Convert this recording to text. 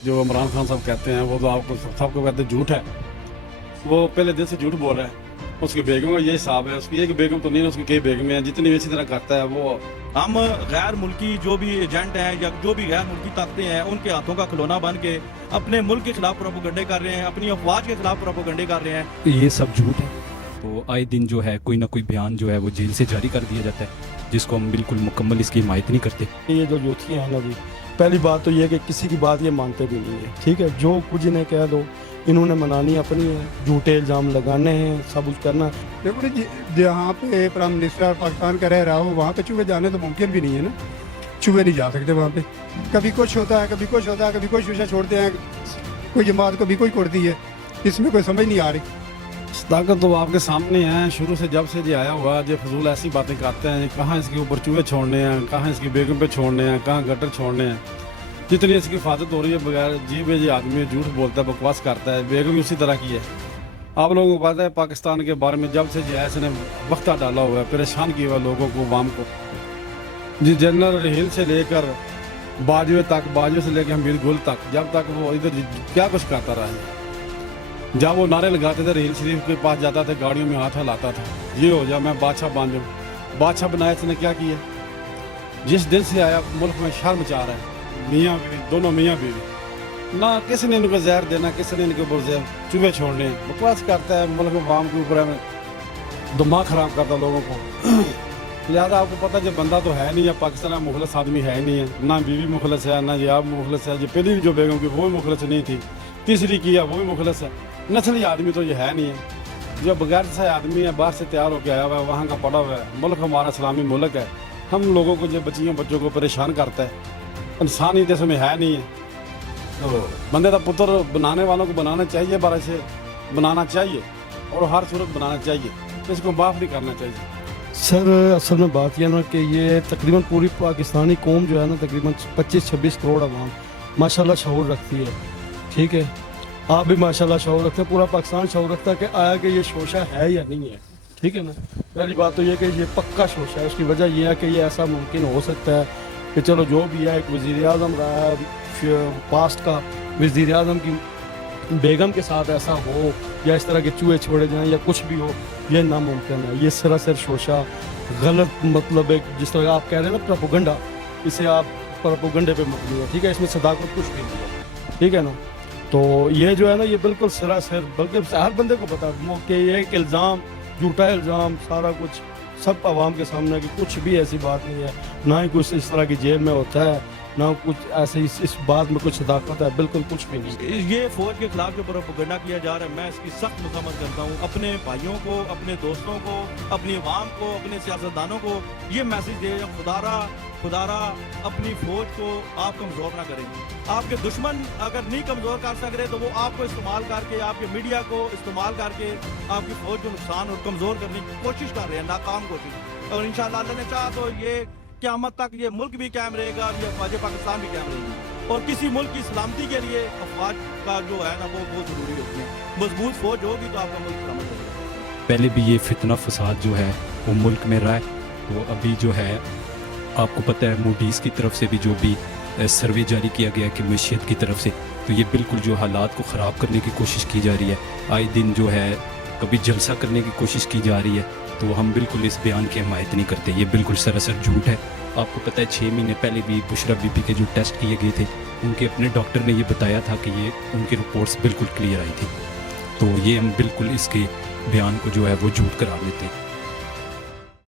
जो इमरान खान साहब कहते हैं वो तो आपको सबको कहते हैं झूठ है। वो पहले दिन से झूठ बोल रहा है। उसकी बेगम का ये हिसाब है, उसकी एक बेगम तो नहीं है, उसकी कई बेगमें हैं। जितनी इसी तरह करता है वो। हम गैर मुल्की जो भी एजेंट हैं या जो भी गैर मुल्की ताकतें हैं उनके हाथों का खिलौना बन के अपने मुल्क के खिलाफ प्रोपोगंडे कर रहे हैं, अपनी अफवाज के खिलाफ प्रोपोगंडे कर रहे हैं। ये सब झूठ है। तो आए दिन जो है कोई ना कोई बयान जो है वो जेल से जारी कर दिया जाता है, जिसको हम बिल्कुल मुकम्मल इसकी हिमायत नहीं करते। ये जो यूथियाँ हैं ना जी, पहली बात तो ये है कि किसी की बात ये मानते भी नहीं है। ठीक है, जो कुछ इन्हें कह दो इन्होंने मनानी अपनी है, झूठे इल्ज़ाम लगाने हैं, सब कुछ करना। देखो जी, जहाँ पे प्राइम मिनिस्टर पाकिस्तान का रह रहा हो वहाँ पे चूहे जाने तो मुमकिन भी नहीं है ना। चूहे नहीं जा सकते वहाँ पे। कभी कुछ होता है, कभी कुछ होता है, कभी कोई शीशा छोड़ते हैं, कोई जमात कभी कोई करती है। इसमें कोई समझ नहीं आ रही। ताकत तो आपके सामने है शुरू से, जब से ये आया हुआ ये फजूल ऐसी बातें करते हैं। कहाँ इसके ऊपर चूहे छोड़ने हैं, कहाँ इसकी बेगम पे छोड़ने हैं, कहाँ गटर छोड़ने हैं। जितनी इसकी हिफाजत हो रही है बगैर जी में ये आदमी झूठ बोलता है, बकवास करता है। बेगम भी उसी तरह की है। आप लोगों को पता है पाकिस्तान के बारे में जब से जो है इसने वक्ता डाला हुआ है, परेशान किया हुआ लोगों को, वाम को। जी जनरल हिल से लेकर बाजवे तक, बाजवे से लेकर हमीर गुल तक, जब तक वो इधर क्या कुछ करता रहा है। जब वो नारे लगाते थे रेल शरीफ के पास जाता था, गाड़ियों में हाथ हिलाता था, ये हो जाए मैं बादशाह बन जाऊँ। बादशाह बनाया इसने क्या किया? जिस दिन से आया मुल्क में शर्म मचा रहा है। मियाँ बीवी, दोनों मियाँ बीवी, ना किसी ने इनको जहर देना, किसी ने इनके ऊपर चूहे छोड़ने। बकवास करता है, मुल्क में वाम के ऊपर दिमाग ख़राब करता लोगों को। लिहाजा आपको पता जब बंदा तो है नहीं है, पाकिस्तान में मुखलस आदमी है ही नहीं है। ना बीवी मुखलस है, ना ये आप मुखलस है। जो पहली जो बेगम की वो भी मुखलस नहीं थी, तीसरी किया वो भी मुखलस है। नस्ली आदमी तो ये है नहीं है। जो बगैर सा आदमी है, बाहर से तैयार होकर आया हुआ है, वहाँ का पड़ा हुआ है। मुल्क हमारा इस्लामी मुल्क है। हम लोगों को जो बच्चों को परेशान करता है, इंसान ही देश में है नहीं है। तो बंदे का पुत्र बनाने वालों को बनाना चाहिए, बार से बनाना चाहिए और हर सूरत बनाना चाहिए। इसको माफ़ नहीं करना चाहिए। सर असल में बात यह ना कि ये तकरीबन पूरी पाकिस्तानी कौम जो है ना, तकरीबन 25-26 करोड़ आवाम माशाल्लाह शऊर रखती है। ठीक है, आप भी माशाल्लाह शऊर रखते हैं, पूरा पाकिस्तान शऊर रखता है कि आया कि ये शोशा है या नहीं है। ठीक है ना, पहली बात तो ये कि ये पक्का शोशा है। उसकी वजह यह है कि ये ऐसा मुमकिन हो सकता है कि चलो जो भी है, एक वज़ीर आज़म रहा है पास्ट का, वज़ीर आज़म की बेगम के साथ ऐसा हो या इस तरह के चूहे छोड़े जाएं या कुछ भी हो, ये नामुमकिन है। ये सरासर शोशा गलत, मतलब एक जिस तरह आप कह रहे हैं ना प्रोपोगंडा, इसे आप प्रोपोगंडे पे मबनी है। ठीक है, इसमें सदाकत कुछ भी नहीं है। ठीक है ना, तो ये जो है ना ये बिल्कुल सरासर, बल्कि हर बंदे को पता है कि ये एक इल्ज़ाम, झूठा इल्ज़ाम, सारा कुछ सब आवाम के सामने कि कुछ भी ऐसी बात नहीं है। ना ही कुछ इस तरह की जेब में होता है, ना कुछ ऐसे इस बात में कुछ सदाकत है, बिल्कुल कुछ भी नहीं। ये फौज के खिलाफ जो प्रोपोगंडा किया जा रहा है, मैं इसकी सख्त मजम्मत करता हूँ। अपने भाइयों को, अपने दोस्तों को, अपनी अवाम को, अपने सियासतदानों को ये मैसेज दे, खुदारा अपनी फौज को आप कमज़ोर ना करें। आपके दुश्मन अगर नहीं कमज़ोर कर सक रहे तो वो आपको इस्तेमाल करके, आपके मीडिया को इस्तेमाल करके आपकी फौज को नुकसान और कमज़ोर करने की कोशिश कर रहे हैं, नाकाम कोशिश। और इंशाअल्लाह अल्लाह ने चाहा तो ये क़यामत तक ये मुल्क भी कायम रहेगा और ये अफवाज पाकिस्तान भी कायम रहेगी। और किसी मुल्क की सलामती के लिए अफवाज का जो है ना वो बहुत ज़रूरी होती है। मजबूत फौज होगी तो आपका मुल्क सलामत रहेगा। पहले भी ये फितना फसाद जो है वो मुल्क में रहा है। तो अभी जो है आपको पता है मूडीज़ की तरफ से भी जो भी सर्वे जारी किया गया कि मैशियत की तरफ से, तो ये बिल्कुल जो हालात को ख़राब करने की कोशिश की जा रही है। आए दिन जो है कभी जलसा करने की कोशिश की जा रही है। तो हम बिल्कुल इस बयान की हिमायत नहीं करते। ये बिल्कुल सरासर झूठ है। आपको पता है 6 महीने पहले भी बुशरा बीबी के जो टेस्ट किए गए थे, उनके अपने डॉक्टर ने ये बताया था कि ये उनकी रिपोर्ट्स बिल्कुल क्लियर आई थी। तो ये हम बिल्कुल इसके बयान को जो है वो झूठ करार देते हैं।